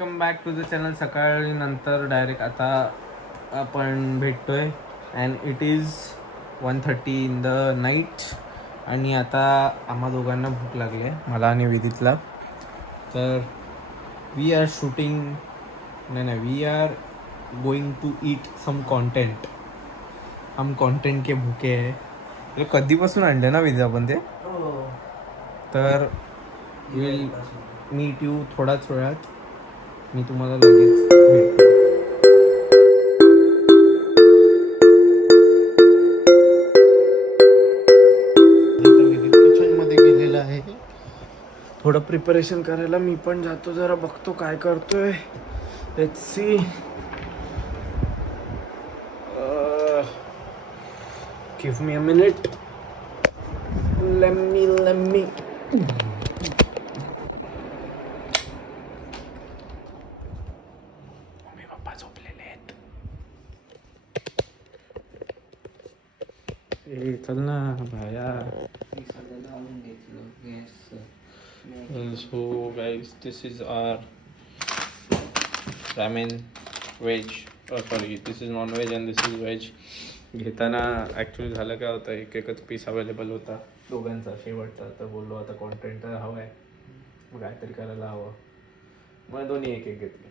Welcome back to the channel. सकाळी नंतर direct आता आपण भेटतोय and it is 1:30 in the night. आणि आता आम्हा दोघांना भूक लागली आहे, मला आणि विदितला. तर वी आर शूटिंग, नाही we are going to eat some content. हम कॉन्टेंट के भूके आहे. ते कधीपासून आणले ना विदित आपण ते. तर विल मीट यू थोड्याच वेळात. मी तुम्हाला लगेच भेटतो. आता विदित किचन मध्ये गेलेला आहे थोडं प्रिपरेशन करायला. मी पण जातो, जरा बघतो काय करतोय. Let's see. Give me a minute. Let me mummy papa झोपलेले आहेत. ए चल ना भाया. So guys, this is our ramen veg. Sorry, this is non-veg and this is veg. घेताना ॲक्च्युली झालं काय होतं, एकच पीस अवेलेबल होता दोघांचा शेवटचा. तर बोललो आता कॉन्टेंट तर हवं आहे, मग काहीतरी करायला हवं, मग दोन्ही एक घेतली.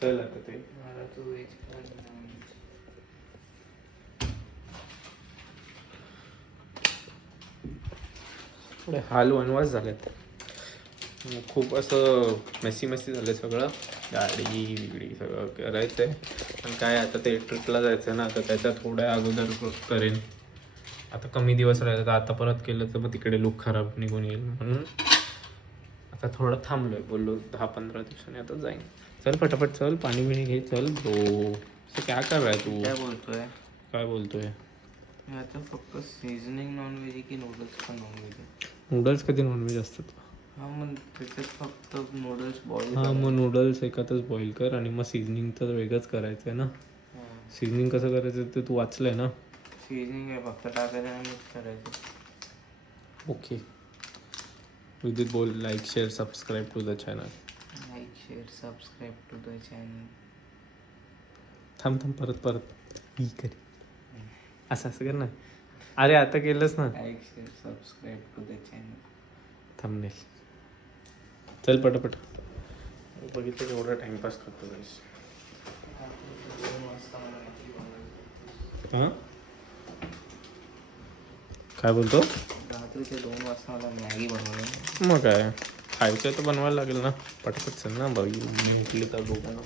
चल आता ते थोडे हाल वनवास झालेत. खूप असं मेसी झालं सगळं. गाडी बिगडी सगळं करायचं आहे. पण काय आता ते ट्रिपला जायचं ना, तर त्याच्या थोड्या अगोदर करेन. आता कमी दिवस राहिले तर आता परत केलं तर मग तिकडे लुक खराब निघून येईल, म्हणून आता थोडं थांबलोय. बोललो 10-15 दिवसांनी आता जाईन. चल फटाफट चल, पाणी बिणी घे. चल ब्रो, क्या कर रहा है तू? काय बोलतोय? आता फक्त सीझनिंग नॉनव्हेज की नूडल्स पण नॉनव्हेज आहे? नूडल्स कधी नॉनव्हेज असतात? हां, मग त्याच्यात फक्त नूडल्स बॉईल. हां, मग नूडल्स एकातच बॉईल कर आणि मग सीझनिंग तर वेगळंच करायचं आहे ना. सीझनिंग कसं करायचं ते तू वाचलंय ना. सीझनिंग आहे फक्त टाकायचं आणि मिक्स करायचं. ओके विदित बोल. Like share subscribe to the channel. Like share subscribe to the channel. थांब परत ही कर. असं कर ना. अरे आता केलंच ना. Like share subscribe to the channel. Thumbnail. चल पटापट. बघितलं एवढा टाइमपास करतो गाईस. हां काय बोलतो? रात्रीचे 2 वाजता मला मॅगी बनवली. मग काय खायचं तर बनवायला लागेल ना. पटापट चल ना. बघी भेटली तर दोघांना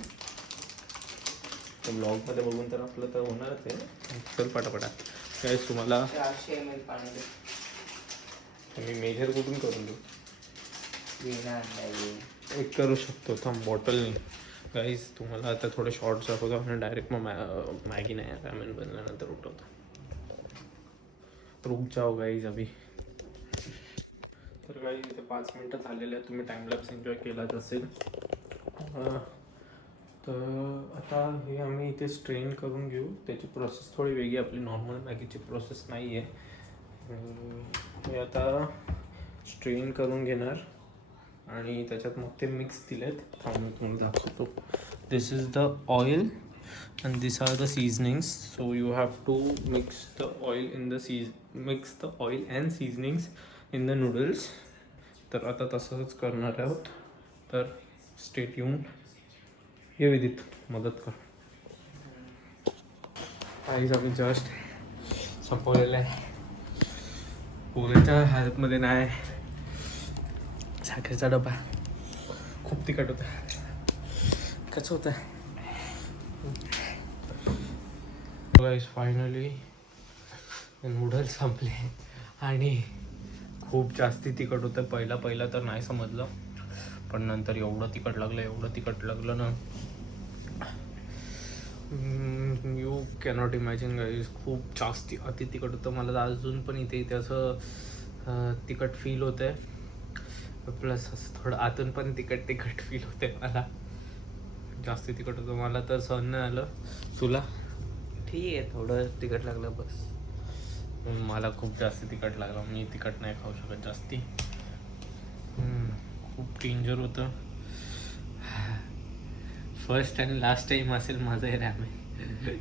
तर ब्लॉगमध्ये बघून तर आपलं तर होणारच आहे. चल पटापटा. काय तुम्हाला 400 ml पाणी दे. मी मेजर कुठून करून देऊ? नाही एक करू शकतो. थांब बॉटलनी. गाईज तुम्हाला आता थोडे शॉर्ट्स दाखवतो आणि डायरेक्ट मग मॅगी नाही रॅमेन बनल्यानंतर उठवतो. रुक जाओ गाईज अभी. तर गाईज इथे 5 मिनटं झालेले आहेत. तुम्ही टाइमलॅप्स एन्जॉय केलाच असेल. तर आता हे आम्ही इथे स्ट्रेन करून घेऊ. त्याची प्रोसेस थोडी वेगळी, आपली नॉर्मल मॅगीची प्रोसेस नाही आहे. हे आता स्ट्रेन करून घेणार आणि त्याच्यात मग ते मिक्स दिलेत. थांबून तुम्हाला दाखवतो. This is the oil and these are the seasonings. So you have to mix the oil and seasonings in the noodles. तर आता तसंच करणार आहोत. तर स्टे ट्यून्ड. ये विदित मदत कर. काहीच आम्ही जस्ट संपवलेलं आहे. पोळीच्या हालतमध्ये नाही. साखरेचा डबा खूप तिखट होता. कसं होतं गाईस? फायनली नूडल्स संपले आणि खूप जास्ती तिखट होतं. पहिला तर नाही समजलं, पण नंतर एवढं तिखट लागलं ना. यू कॅनॉट इमॅजिन गाईस. खूप जास्ती अति तिखट होतं. मला अजून पण इथे असं तिखट फील होतं आहे. प्लस असं थोडं आतून पण तिखट फील होते मला. जास्ती तिखट होतं, मला तर सहन नाही आलं. तुला ठीक आहे, थोडं तिखट लागलं बस. मला खूप जास्त तिखट लागलं. मी तिखट नाही खाऊ शकत जास्ती. खूप डेंजर होतं. फर्स्ट आणि लास्ट टाइम असेल माझं हे रॅमे.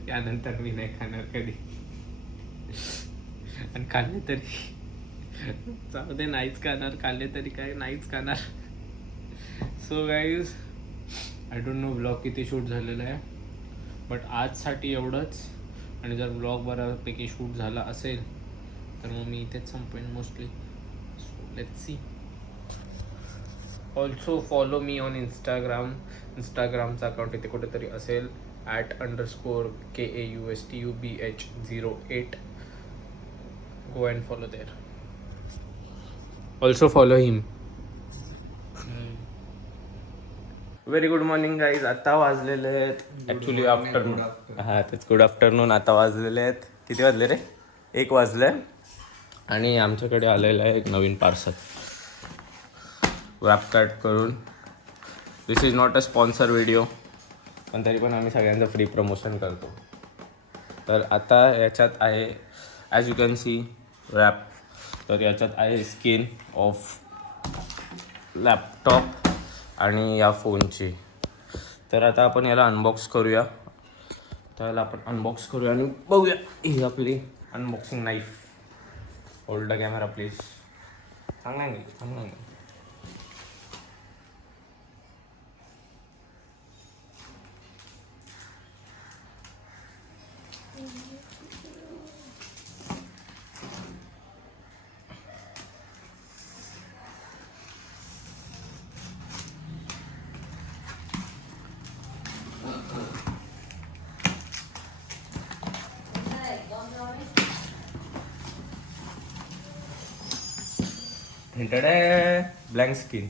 त्यानंतर मी नाही खाणार कधी. आणि खाल्ले तरी जाऊ दे, नाहीच खाणार. खाल्ले तरी काय, नाहीच खाणार. So guys, I don't know blog किती शूट झालेला आहे, बट आजसाठी एवढंच. आणि जर ब्लॉग बऱ्यापैकी शूट झाला असेल तर मग मी इथेच संपेन mostly. So let's see. Also follow me on इंस्टाग्रामचा अकाउंट इथे कुठेतरी असेल, @_KAUSTUBH08. Go and follow there. Also follow him. Very good morning guys. आता वाजलेले आहेत ॲक्च्युली आफ्टरनून. हां तेच, गुड आफ्टरनून. आता वाजलेले आहेत, किती वाजले रे? 1 वाजले. आणि आमच्याकडे आलेलं आहे एक नवीन पार्सल, रॅप कट करून. This is not a sponsor video, पण तरी पण आम्ही सगळ्यांचं फ्री प्रमोशन करतो. तर आता याच्यात आहे, as you can see, wrap. तर याच्यात आहे स्किन ऑफ लॅपटॉप आणि या फोनची. तर आता आपण याला अनबॉक्स करूया. त्याला आपण अनबॉक्स करूया आणि बघूया. ही आपली unboxing knife. Hold the camera please. चांगला नाही. Hinted आहे ब्लँक स्किन.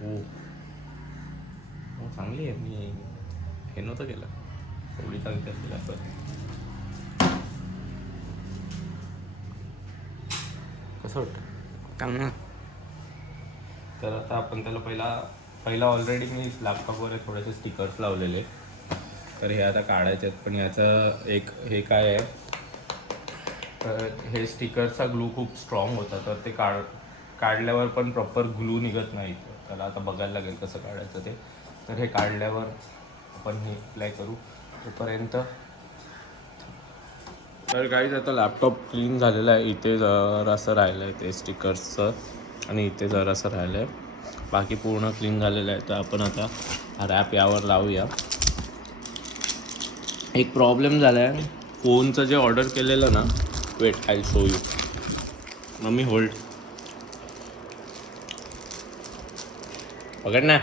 हो चांगली आहे. मी हे नव्हतं केलं, एवढी चांगली असेल आपण. कसं वाटतं? चांगलं. तर आता आपण त्याला पहिला ऑलरेडी मी लॅपटॉपवर थोडेसे स्टिकर्स लावलेले, तर हे आता काढायचे आहेत. पण याचं एक हे काय आहे, तर हे स्टिकरचा ग्लू खूप स्ट्रॉंग होता, तर ते काढल्यावर पण प्रॉपर ग्लू निघत नाही. त्याला आता बघायला लागेल कसं काढायचं ते. तर हे काढल्यावर आपण हे अप्लाय करू तोपर्यंत. तर गाईज आता लॅपटॉप क्लीन झालेलं आहे. इथे जरासं राहिलं आहे ते स्टिकर्सचं, आणि इथे जरासं राहिलं आहे. बाकी पूर्ण क्लीन झालेलं आहे. तर आपण आता रॅप यावर लावूया. एक प्रॉब्लेम झाला आहे, फोनचं जे ऑर्डर केलेलं ना, weight I show you. Mummy hold, पकड ना.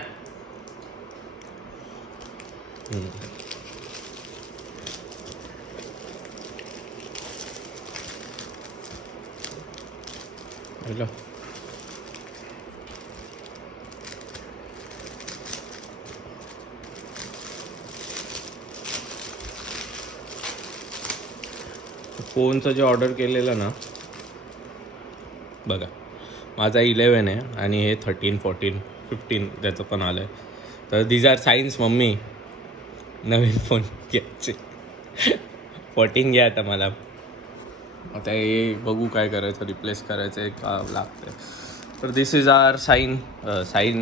हॅलो, फोनचं जे ऑर्डर केलेलं ना, बघा माझा 11 आहे आणि हे 13, 14, 15 त्याचं पण आलं आहे. तर दीज आर सायन्स. मम्मी नवीन फोन घ्यायचे. 14 घ्या आता मला. आता हे बघू काय करायचं, रिप्लेस करायचं आहे का लागतं. तर दिस इज आर साईन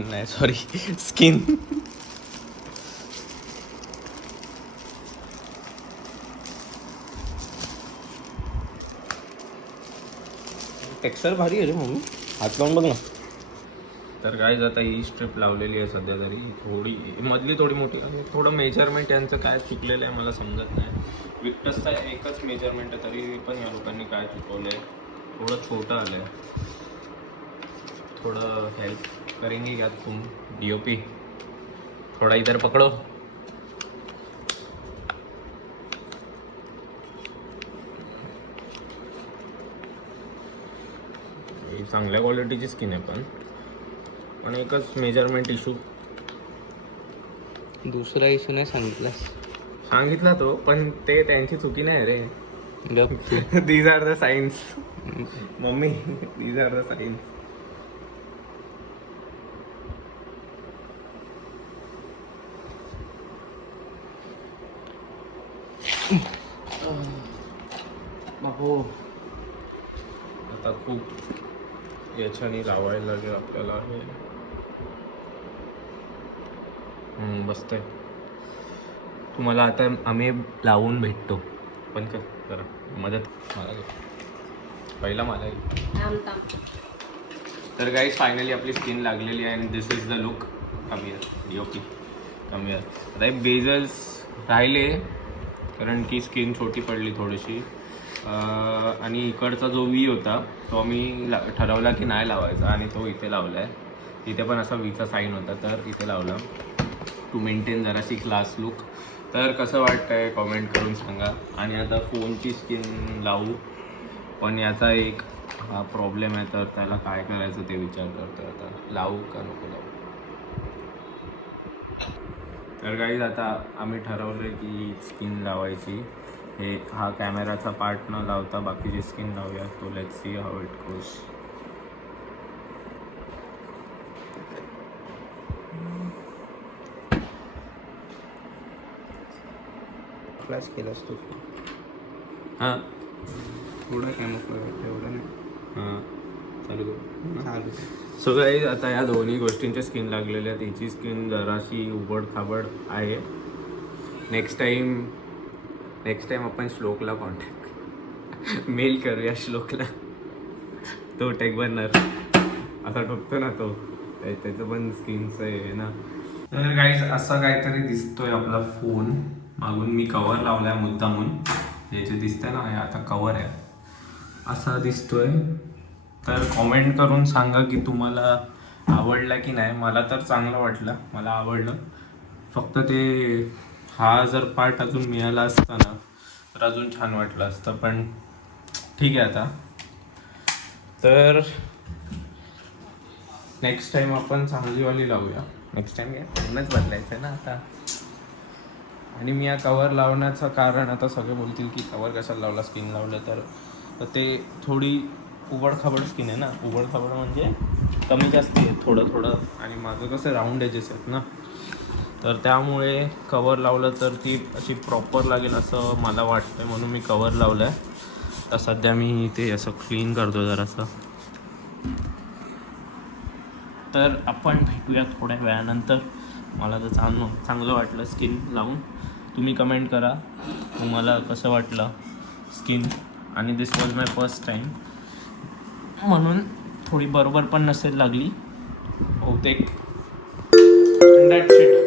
नाही सॉरी, स्किन. टेक्स्चर भारी आहे रे मम्मी, हात लावून बघ ना. तर गाईज आता ही स्ट्रिप लावलेली आहे सध्या तरी. थोडी मधली थोडी मोठी आहे. थोडं मेजरमेंट यांचं काय चुकलेलं आहे मला समजत नाही. विक्टसचा एकच मेजरमेंट आहे, तरी पण या लोकांनी काय चुकवलं आहे. थोडं छोटं आलं आहे. थोडं हेल्प करेंगे क्या तुम DOP? थोड़ा इधर पकड़ो. चांगल्या क्वालिटीची स्किन आहे, पण एकच मेजरमेंट इशू. दुसरा इशू नाही सांगितला तो, पण ते त्यांची चुकी नाही रे. These are the science mummy, these are the science. बापू आता खूप याच्याने लावायला लागेल आपल्याला हे. बसतंय. तुम्हाला आता आम्ही लावून भेटतो. पण कर जरा मदत मला घे. पहिला मला घे. तर गाईज फायनली आपली स्किन लागलेली आहे आणि दिस इज द लुक. कमी आहे ओके कमी आहे. आता एक बेजल्स राहिले कारण की स्किन छोटी पडली थोडीशी. आणि इकडचा जो व्ही होता तो आम्ही ठरवला की नाही लावायचा आणि तो इथे लावला आहे. तिथे पण असा व्हीचा साईन होता तर इथे लावला टू मेंटेन जराशी क्लास लुक. तर कसं वाटतंय कॉमेंट करून सांगा. आणि आता फोनची स्किन लावू पण याचा एक हा प्रॉब्लेम आहे तर त्याला काय करायचं ते विचार करतोय आता. लावू का नको लावू. तर गाईज आता आम्ही ठरवलं की स्किन लावायची. हा कॅमेराचा पार्ट न लावता बाकीची स्किन लावूया. तो let's see how it goes. Flash केलास तू. हां थोडं कॅमोफ्लेज एवढं नाही. हां चालू करू. चालू. सो गाईज आता या दोन्ही गोष्टींच्या स्किन लागलेल्या आहेत. हिची स्किन जराशी उबड खाबड आहे. नेक्स्ट टाईम आपण श्लोकला कॉन्टॅक्ट मेल करूया. श्लोकला तो टेक बनर असा ठोकतो ना तो त्याचं पण स्किनचं आहे ना. तर गाईज असा काहीतरी दिसतोय आपला फोन. मागून मी कवर लावलाय मुद्दामून. याचे दिसतंय ना हे आता कवर आहे असा दिसतोय. तर कॉमेंट करून सांगा की तुम्हाला आवडला की नाही. मला तर चांगलं वाटलं. मला आवडलं. फक्त ते हा जर पार्ट अजून मिळाला असता ना तर अजून छान वाटलं असतं. पण ठीक आहे आता. तर नेक्स्ट टाईम आपण चांगलीवाली लावूया. नेक्स्ट टाईम या पूर्णच बदलायचं आहे ना आता. आणि मी या कवर लावण्याचं कारण आता सगळे बोलतील की कवर कशाला लावला स्किन लावलं तर ते थोडी उबडखाबड स्किन आहे ना. उबडखाबड म्हणजे कमी जास्त आहे थोडं. आणि माझं कसं राऊंड एजेस आहेत ना तर त्यामुळे कवर लावलं तर ती अशी प्रॉपर लागेल असं मला वाटतं. म्हणून मी कवर लावलं आहे. तर सध्या मी ते असं क्लीन करतो जरासं. तर आपण भेटूया थोड्या वेळानंतर. मला तर चांगलं वाटलं स्किन लावून. तुम्ही कमेंट करा तुम्हाला कसं वाटलं स्किन. आणि दिस वॉज माय फर्स्ट टाईम म्हणून थोडी बरोबर पण नसेल लागली बहुतेक. That's it.